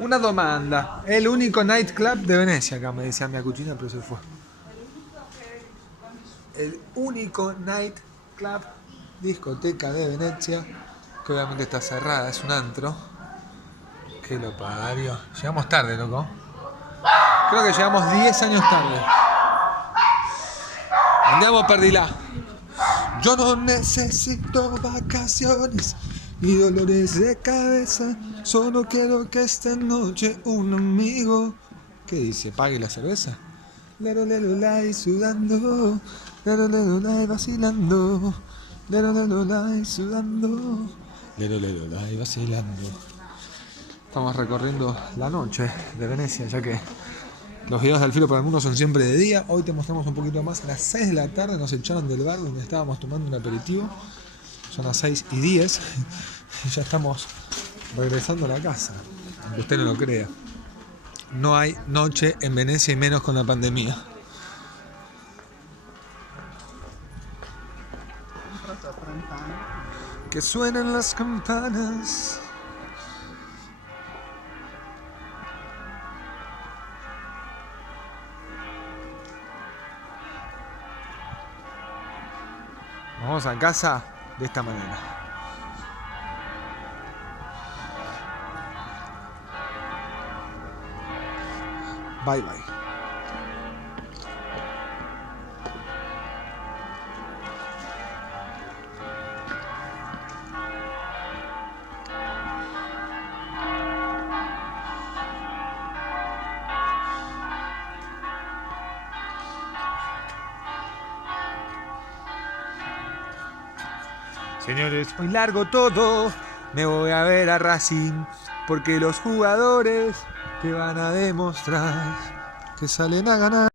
Una domanda. El único nightclub de Venecia, acá me decía mi cuchina, pero se fue. El único nightclub, discoteca de Venecia, que obviamente está cerrada, es un antro. Que lo parió. Llegamos tarde, loco. Creo que llegamos 10 años tarde. Andiamo per di là. Yo no necesito vacaciones ni dolores de cabeza. Solo quiero que esta noche un amigo. ¿Qué dice? ¿Pague la cerveza? Lero, lero, lai, sudando. Lero, lero, lai, vacilando. Lero, lero, lai, sudando. Lero, lero, lai, vacilando. Estamos recorriendo la noche de Venecia, ya que los videos de Al Filo para el Mundo son siempre de día. Hoy te mostramos un poquito más. A las 6 de la tarde nos echaron del bar donde estábamos tomando un aperitivo. Son las 6:10 y ya estamos regresando a la casa, aunque usted no lo crea. No hay noche en Venecia y menos con la pandemia. Que suenen las campanas. Vamos a casa de esta manera. Bye bye. Señores, hoy largo todo, me voy a ver a Racing, porque los jugadores te van a demostrar que salen a ganar.